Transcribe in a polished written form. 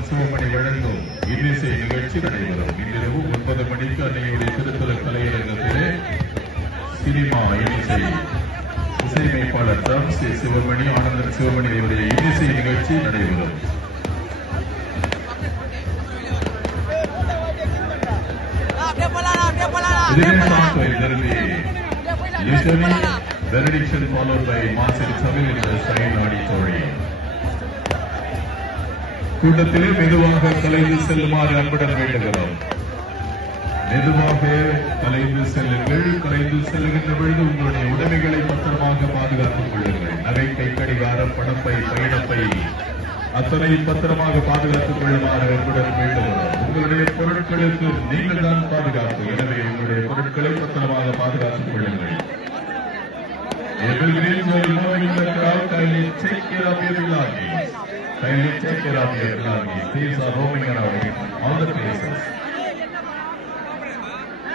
ஆனந்தன் சிவமணி வழங்கும் இன்னிசை நிகழ்ச்சி நடைபெறும். இன்றிரவு 9 மணிக்கு அன்னையுடைய திருத்தல கலையரங்கத்திலே சினிமா இன்னிசை இசையமைப்பாளர் சிவமணி ஆனந்தன் சிவமணி அவருடைய இன்னிசை நிகழ்ச்சி நடைபெறும். Benediction followed by Mass in Tamil in the Shrine Auditorium. கூட்டத்திலே மெதுவாக கலைந்து செல்லுமாறு அன்புடன் வேண்டுகிறோம். மெதுவாக கலைந்து செல்லுங்கள். கலைந்து செல்லுகின்ற பொழுது உங்களுடைய உடைமைகளை பத்திரமாக பாதுகாத்துக் கொள்ளுங்கள். நகை, கை கடிகாரம், பணப்பை, பயணப்பை அத்தனை பத்திரமாக பாதுகாத்துக் கொள்ளுமாறு அன்புடன் வேண்டுகிறோம். உங்களுடைய பொருட்களுக்கு நீங்கள் தான் பாதுகாப்பு. எனவே உங்களுடைய பொருட்களை பத்திரமாக பாதுகாத்துக் கொள்ளுங்கள். Evergreen will move in the crowd. Kindly take care of your belongings. Kindly take care of your belongings. Thieves are roaming